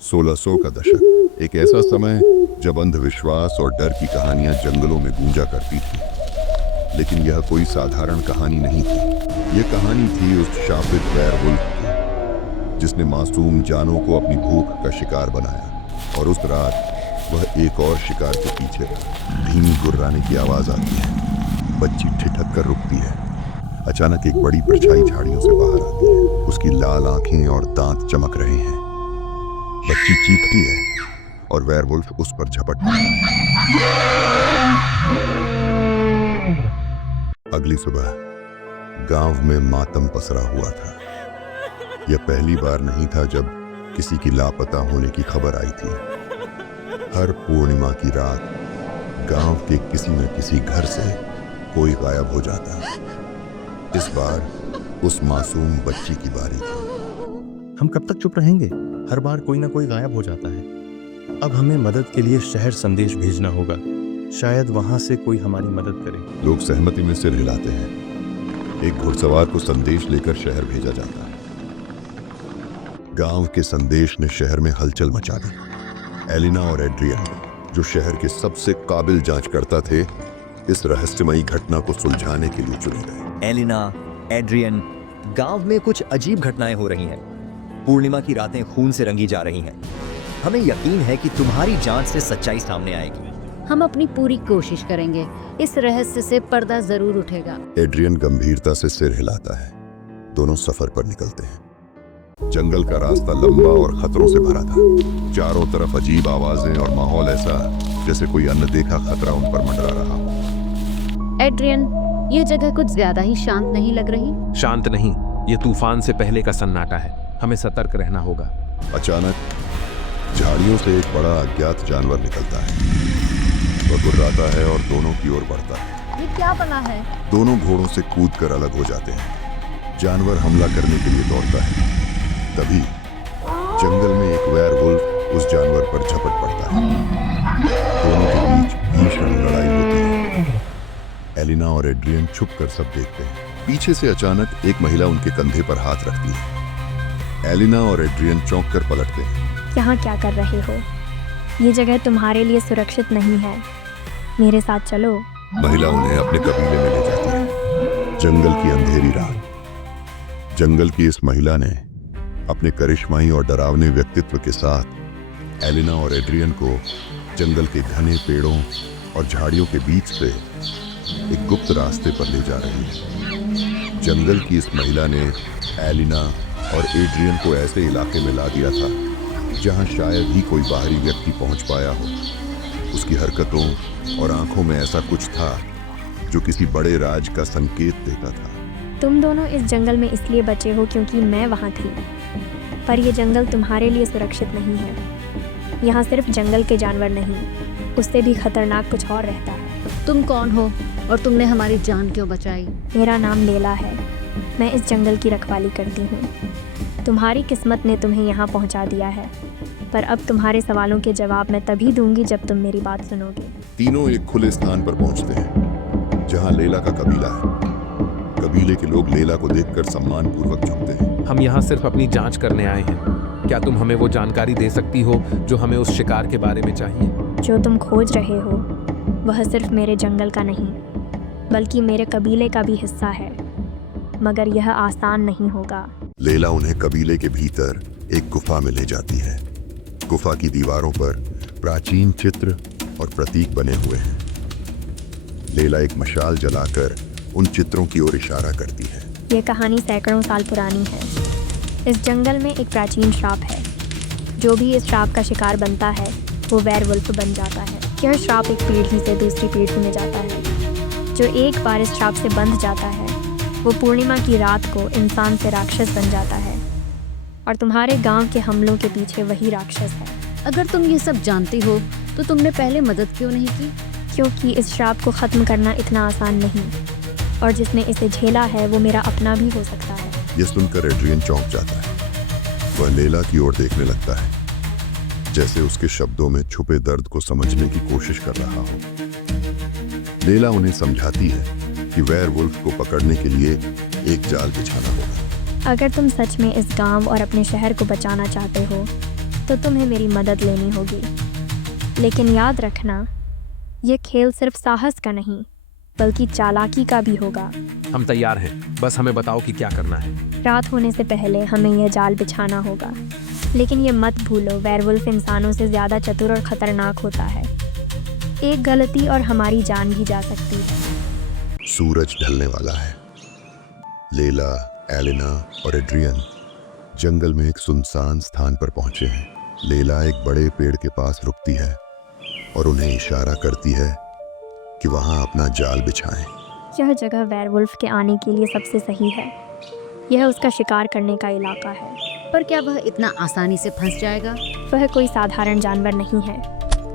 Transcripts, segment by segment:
1600 का दशक, एक ऐसा समय जब अंधविश्वास और डर की कहानियां जंगलों में गूंजा करती थी। लेकिन यह कोई साधारण कहानी नहीं थी। यह कहानी थी उस शापित वेयरवुल्फ की, जिसने मासूम जानों को अपनी भूख का शिकार बनाया। और उस रात वह एक और शिकार के पीछे था। धीमी गुर्राने की आवाज आती है। बच्ची ठिठक कर रुकती है। अचानक एक बड़ी परछाई झाड़ियों से बाहर आती है। उसकी लाल आंखें और दांत चमक रहे हैं। बच्ची चीखती है और वेयरवुल्फ उस पर झपटता है। अगली सुबह गांव में मातम पसरा हुआ था। यह पहली बार नहीं था जब किसी की लापता होने की खबर आई थी। हर पूर्णिमा की रात गांव के किसी न किसी घर से कोई गायब हो जाता। इस बार उस मासूम बच्ची की बारी थी। हम कब तक चुप रहेंगे? हर बार कोई ना कोई गायब हो जाता है। अब हमें मदद के लिए शहर संदेश भेजना होगा। शायद वहां से कोई हमारी मदद करे। लोग सहमति में सिर हिलाते हैं। एक घुड़सवार को संदेश लेकर शहर भेजा जाता है। गांव के संदेश ने शहर में हलचल मचा दी। एलिना और एड्रियन, जो शहर के सबसे काबिल जांचकर्ता थे, इस रहस्यमयी घटना को सुलझाने के लिए चुने गए। एलिना, एड्रियन, गांव में कुछ अजीब घटनाएं हो रही हैं। पूर्णिमा की रातें खून से रंगी जा रही हैं। हमें यकीन है कि तुम्हारी जांच से सच्चाई सामने आएगी। हम अपनी पूरी कोशिश करेंगे। इस रहस्य से पर्दा जरूर उठेगा। एड्रियन गंभीरता से सिर हिलाता है। दोनों सफर पर निकलते हैं। जंगल का रास्ता लंबा और खतरों से भरा था। चारों तरफ अजीब आवाजें और माहौल ऐसा जैसे कोई अनदेखा खतरा उन पर मंडरा रहा हो। एड्रियन, ये जगह कुछ ज्यादा ही शांत नहीं लग रही? शांत नहीं, ये तूफान से पहले का सन्नाटा है। हमें सतर्क रहना होगा। अचानक झाड़ियों से एक बड़ा अज्ञात जानवर निकलता है। वह गुर्राता है और दोनों की ओर बढ़ता है। ये क्या बना है? दोनों घोड़ों से कूदकर अलग हो जाते हैं। जानवर हमला करने के लिए दौड़ता है। तभी जंगल में एक वेयरवुल्फ उस जानवर पर झपट पड़ता है। दोनों के बीच भीषण लड़ाई होती है। एलिना और एड्रियन छुप कर सब देखते हैं। पीछे से अचानक एक महिला उनके कंधे पर हाथ रखती है। एलिना और एड्रियन चौंक कर पलटते हैं। यहाँ क्या कर रहे हो? ये जगह तुम्हारे लिए सुरक्षित नहीं है। मेरे साथ चलो। महिला उन्हें अपने कबीले में ले जाती है। जंगल की अंधेरी रात। जंगल की इस महिला ने अपने करिश्माई और डरावने व्यक्तित्व के साथ एलिना और एड्रियन को जंगल के घने पेड़ों और झाड़ियों के बीच से एक गुप्त रास्ते पर ले जा रही है। जंगल की इस महिला ने एलिना और एड्रियन को ऐसे इलाके में ला दिया था जहां शायद ही कोई बाहरी व्यक्ति पहुंच पाया हो। उसकी हरकतों और आंखों में ऐसा कुछ था जो किसी बड़े राज का संकेत देता था। तुम दोनों इस जंगल में इसलिए बचे हो क्योंकि मैं वहाँ थी। पर यह जंगल तुम्हारे लिए सुरक्षित नहीं है। यहाँ सिर्फ जंगल के जानवर नहीं, उससे भी खतरनाक कुछ और रहता है। तुम कौन हो और तुमने हमारी जान क्यों बचाई? मेरा नाम लेला है। मैं इस जंगल की रखवाली करती हूँ। तुम्हारी किस्मत ने तुम्हें यहाँ पहुँचा दिया है, पर अब तुम्हारे सवालों के जवाब मैं तभी दूंगी जब तुम मेरी बात सुनोगे। तीनों एक खुले स्थान पर पहुंचते हैं जहां लेला का कबीला है। कबीले के लोग लेला को देखकर सम्मानपूर्वक झुकते हैं। हम यहाँ सिर्फ अपनी जांच करने आए हैं। क्या तुम हमें वो जानकारी दे सकती हो जो हमें उस शिकार के बारे में चाहिए? जो तुम खोज रहे हो वह सिर्फ मेरे जंगल का नहीं, बल्कि मेरे कबीले का भी हिस्सा है। मगर यह आसान नहीं होगा। लेला उन्हें कबीले के भीतर एक गुफा में ले जाती है। गुफा की दीवारों पर प्राचीन चित्र और प्रतीक बने हुए हैं। लेला एक मशाल जलाकर उन चित्रों की ओर इशारा करती है। ये कहानी सैकड़ों साल पुरानी है। इस जंगल में एक प्राचीन श्राप है। जो भी इस श्राप का शिकार बनता है वो वेयरवुल्फ बन जाता है। यह श्राप एक पीढ़ी से दूसरी पीढ़ी में जाता है। जो एक बार इस श्राप से बंध जाता है वो पूर्णिमा की रात को इंसान से राक्षस बन जाता है। और तुम्हारे गांव के हमलों के पीछे वही राक्षस है। अगर तुम ये सब जानती हो तो तुमने पहले मदद क्यों नहीं की? क्योंकि इस श्राप को ख़त्म करना इतना आसान नहीं, और जिसने इसे झेला है वो मेरा अपना भी हो सकता है। यह सुनकर एड्रियन चौंक जाता है। वह लेला की ओर देखने लगता है, जैसे उसके शब्दों में छुपे दर्द को समझने की कोशिश कर रहा हो। लेला उन्हें समझाती है कि वेयरवुल्फ को पकड़ने के लिए एक जाल बिछाना होगा। अगर तुम सच में इस गांव और अपने शहर को बचाना चाहते हो तो तुम्हें मेरी मदद लेनी होगी। लेकिन याद रखना, ये खेल सिर्फ साहस का नहीं बल्कि चालाकी का भी होगा। हम तैयार हैं, बस हमें बताओ कि क्या करना है। रात होने से पहले हमें यह जाल बिछाना होगा, लेकिन ये मत भूलो वेयरवुल्फ इंसानों से ज़्यादा चतुर और ख़तरनाक होता है। एक गलती और हमारी जान भी जा सकती है। सूरज ढलने वाला है। लेला, एलिना और एड्रियन जंगल में एक सुनसान स्थान पर पहुंचे हैं। लेला एक बड़े पेड़ के पास रुकती है और उन्हें इशारा करती है कि वहां अपना जाल बिछाएं। यह जगह वेयरवुल्फ के आने के लिए सबसे सही है। यह उसका शिकार करने का इलाका है। पर क्या वह इतना आसानी से फंस जाएगा? वह कोई साधारण जानवर नहीं है।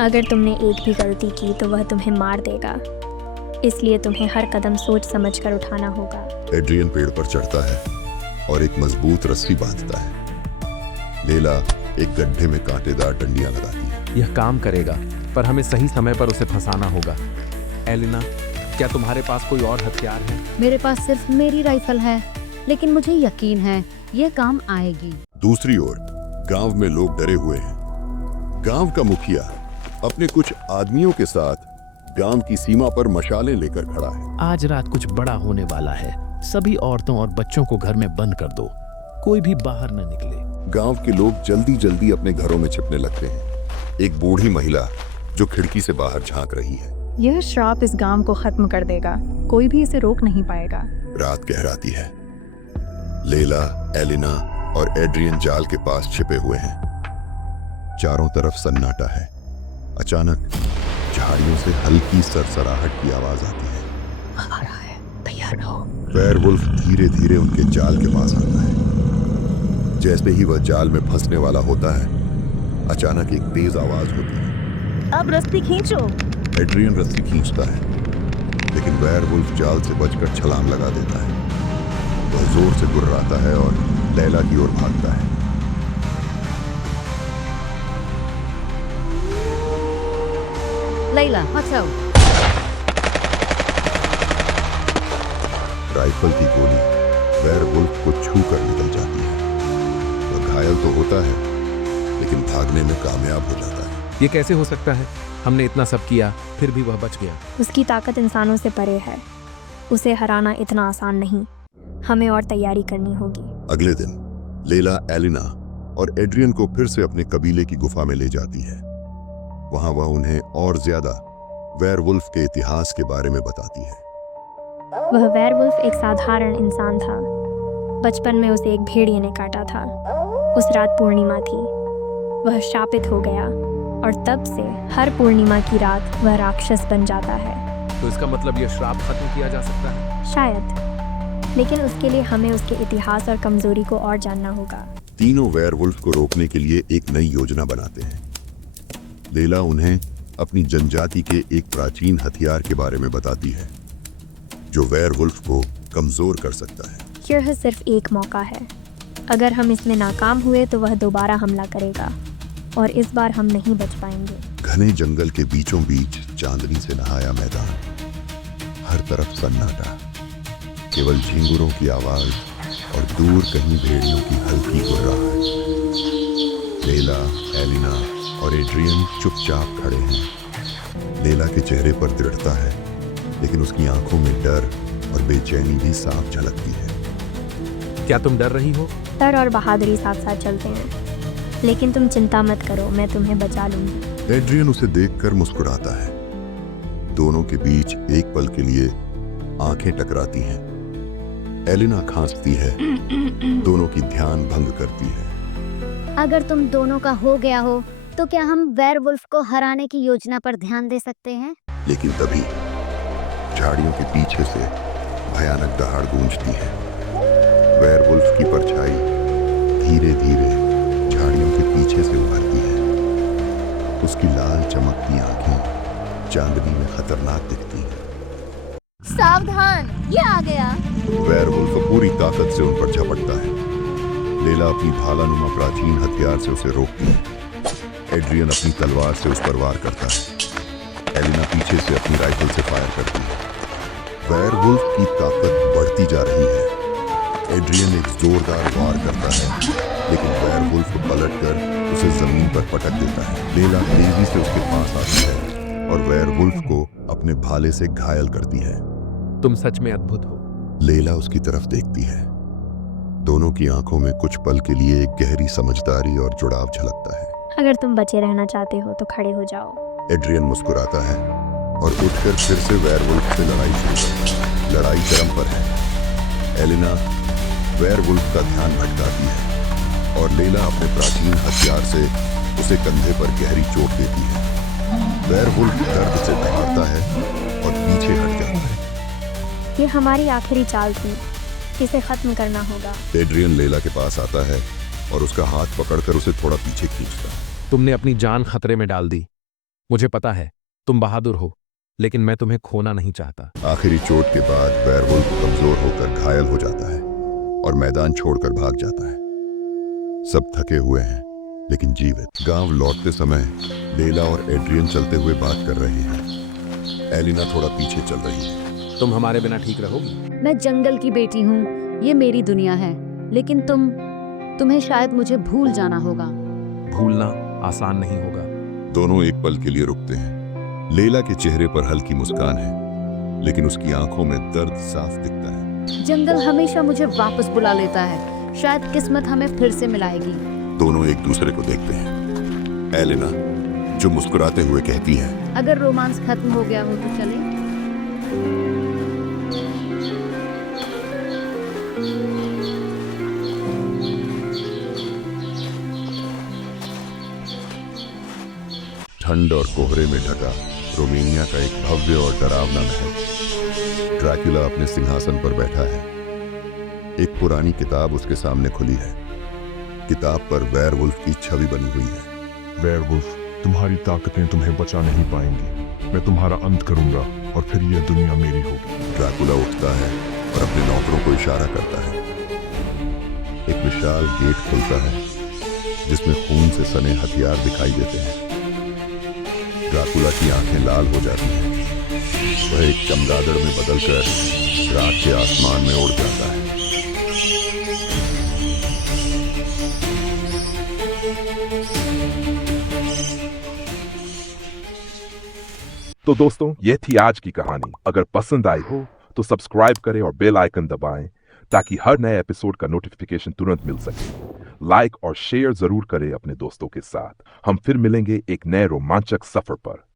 अगर तुमने एक भी गलती की तो वह तुम्हें मार देगा। इसलिए तुम्हें हर कदम सोच समझ कर उठाना होगा। एड्रियन पेड़ पर चढ़ता है और एक मजबूत रस्सी बांधता है। लेला एक गड्ढे में कांटेदार डंडियां लगाती है। यह काम करेगा, पर हमें सही समय पर उसे फंसाना होगा। एलिना, क्या तुम्हारे पास कोई और हथियार है? मेरे पास सिर्फ मेरी राइफल है, लेकिन मुझे यकीन है ये काम आएगी। दूसरी ओर गांव में लोग डरे हुए हैं। गांव का मुखिया अपने कुछ आदमियों के साथ गांव की सीमा पर मशालें लेकर खड़ा है। आज रात कुछ बड़ा होने वाला है। सभी औरतों और बच्चों को घर में बंद कर दो, कोई भी बाहर न निकले। गांव के लोग जल्दी जल्दी अपने घरों में छिपने लगते हैं। एक बूढ़ी महिला जो खिड़की से बाहर झांक रही है। यह श्राप इस गांव को खत्म कर देगा, कोई भी इसे रोक नहीं पाएगा। रात गहराती है। लेला, एलिना और एड्रियन जाल के पास छिपे हुए हैं। चारों तरफ सन्नाटा है। अचानक झाड़ियों से हल्की सरसराहट की आवाज आती है। आ रहा है, तैयार रहो। वेयरवुल्फ धीरे धीरे उनके जाल के पास आता है। जैसे ही वह जाल में फंसने वाला होता है, अचानक एक तेज आवाज होती है। अब रस्सी खींचो। एड्रियन रस्सी खींचता है, लेकिन वेयरवुल्फ जाल से बचकर छलांग लगा देता है। वह जोर से गुर्राता है और लैला की ओर भागता है। लैला, बचाओ। राइफल की गोली वेयरवुल्फ को छू कर निकल जाती है। वह घायल तो होता है, लेकिन भागने में कामयाब हो जाता है। ये कैसे हो सकता है? हमने इतना सब किया, फिर भी वह बच गया। उसकी ताकत इंसानों से परे है। उसे हराना इतना आसान नहीं। हमें और तैयारी करनी होगी। अगले दिन लेला, एलिना और एड्रियन को फिर से अपने कबीले की गुफा में ले जाती है। वहां वह उन्हें और ज्यादा वेयरवुल्फ के इतिहास के बारे में बताती है। वह वेयरवुल्फ एक साधारण इंसान था। बचपन में उसे एक भेड़िए ने काटा था। उस रात पूर्णिमा थी। वह शापित हो गया और तब से हर पूर्णिमा की रात वह राक्षस बन जाता है। तो इसका मतलब यह श्राप खत्म किया जा सकता है? शायद, लेकिन उसके लिए हमें उसके इतिहास और कमजोरी को और जानना होगा। तीनों वेयरवुल्फ को रोकने के लिए एक नई योजना बनाते हैं। लेला उन्हें अपनी जनजाति के एक प्राचीन हथियार के बारे में बताती है, जो वेयरवुल्फ को कमजोर कर सकता है। यह सिर्फ एक मौका है। अगर हम इसमें नाकाम हुए तो वह दोबारा हमला करेगा और इस बार हम नहीं बच पाएंगे। घने जंगल के बीचों बीच चांदनी से नहाया मैदान। हर तरफ सन्नाटा, केवल झिंगुरों की आवाज और दूर कहीं भेड़ियों की हल्की गुर्राहट। लेला, एलिना और एड्रियन चुपचाप खड़े हैं। लेला के चेहरे पर दृढ़ता है, लेकिन उसकी आंखों में डर और बेचैनी भी साफ झलकती है। क्या तुम डर रही हो? डर और बहादुरी साथ साथ चलते हैं। लेकिन तुम चिंता मत करो, मैं तुम्हें बचा लूंगी। एड्रियन उसे देखकर मुस्कुराता है। दोनों के बीच एक पल के लिए आंखें टकराती हैं। एलिना खांसती है, दोनों की ध्यान भंग करती है। अगर तुम दोनों का हो गया हो तो क्या हम वेयरवुल्फ को हराने की योजना पर ध्यान दे सकते हैं? लेकिन तभी झाड़ियों के पीछे से भयानक दहाड़ गूंजती है। वेयरवुल्फ की परछाई धीरे धीरे झाड़ियों के पीछे से उभरती है। उसकी लाल चमकती आंखें चांदनी में खतरनाक दिखती हैं। सावधान, ये आ गया। वेयरवुल्फ पूरी ताकत से उन पर झपटता है। लेला अपनी भालानुमा प्राचीन हथियार से उसे रोकती है। एड्रियन अपनी तलवार से उस पर वार करता है। एलिना पीछे से अपनी राइफल से फायर करती है। वेयरवुल्फ की ताकत बढ़ती जा रही है। एड्रियन एक जोरदार वार करता है, लेकिन वेयरवुल्फ पलटकर उसे जमीन पर पटक देता है। लेला तेजी से उसके पास आती है और वेयरवुल्फ को अपने भाले से घायल करती है। तुम सच में अद्भुत हो। लेला उसकी तरफ देखती है। दोनों की आंखों में कुछ पल के लिए एक गहरी समझदारी और जुड़ाव झलकता है। अगर तुम बचे रहना चाहते हो तो खड़े हो जाओ। एड्रियन मुस्कुराता है और उठकर फिर से वेयरवुल्फ से लड़ाई शुरू करता है। लड़ाई चरम पर है। एलिना वेयरवुल्फ का ध्यान भटकाती है और लेला अपने प्राचीन हथियार से उसे कंधे पर गहरी चोट देती है। वेयरवुल्फ दर्द से दहाड़ता है और पीछे हट जाता है। ये हमारी आखिरी चाल थी, इसे खत्म करना होगा। एड्रियन लेला के पास आता है और उसका हाथ पकड़कर उसे थोड़ा पीछे खींचता है। तुमने अपनी जान खतरे में डाल दी। मुझे पता है तुम बहादुर हो, लेकिन मैं तुम्हें खोना नहीं चाहता। आखिरी चोट के बाद वेयरवुल्फ कमजोर होकर घायल हो जाता है और मैदान छोड़कर भाग जाता है। सब थके हुए हैं लेकिन जीवित। गांव लौटते समय लेला और एड्रियन चलते हुए बात कर रहे हैं। एलिना थोड़ा पीछे चल रही है। तुम हमारे बिना ठीक रहोगी? मैं जंगल की बेटी हूँ, ये मेरी दुनिया है, लेकिन तुम्हें शायद मुझे भूल जाना होगा। भूलना आसान नहीं होगा। दोनों एक पल के लिए रुकते हैं। लेला के चेहरे पर हल्की मुस्कान है, लेकिन उसकी आंखों में दर्द साफ दिखता है। जंगल हमेशा मुझे वापस बुला लेता है, शायद किस्मत हमें फिर से मिलाएगी। दोनों एक दूसरे को देखते हैं। एलिना जो मुस्कुराते हुए कहती है, अगर रोमांस खत्म हो गया हो तो चले। ठंड और कोहरे में ढका रोमेनिया का एक भव्य और डरावना महल। ड्रैकुला अपने सिंहासन पर बैठा है। एक पुरानी किताब उसके सामने खुली है। किताब पर वेयरवुल्फ की छवि बनी हुई है। वेयरवुल्फ, तुम्हारी ताकतें तुम्हें बचा नहीं पाएंगी। मैं तुम्हारा अंत करूंगा और फिर यह दुनिया मेरी होगी। ड्रैकुला उठता है और अपने नौकरों को इशारा करता है। एक विशाल गेट खुलता है जिसमें खून से सने हथियार दिखाई देते हैं। ड्रैकुला की आंखें लाल हो जाती हैं। वह एक चमगादड़ में बदलकर रात के आसमान में उड़ जाता है। तो दोस्तों, ये थी आज की कहानी। अगर पसंद आई हो तो सब्सक्राइब करें और बेल आइकन दबाएं ताकि हर नए एपिसोड का नोटिफिकेशन तुरंत मिल सके। लाइक और शेयर जरूर करें अपने दोस्तों के साथ। हम फिर मिलेंगे एक नए रोमांचक सफर पर।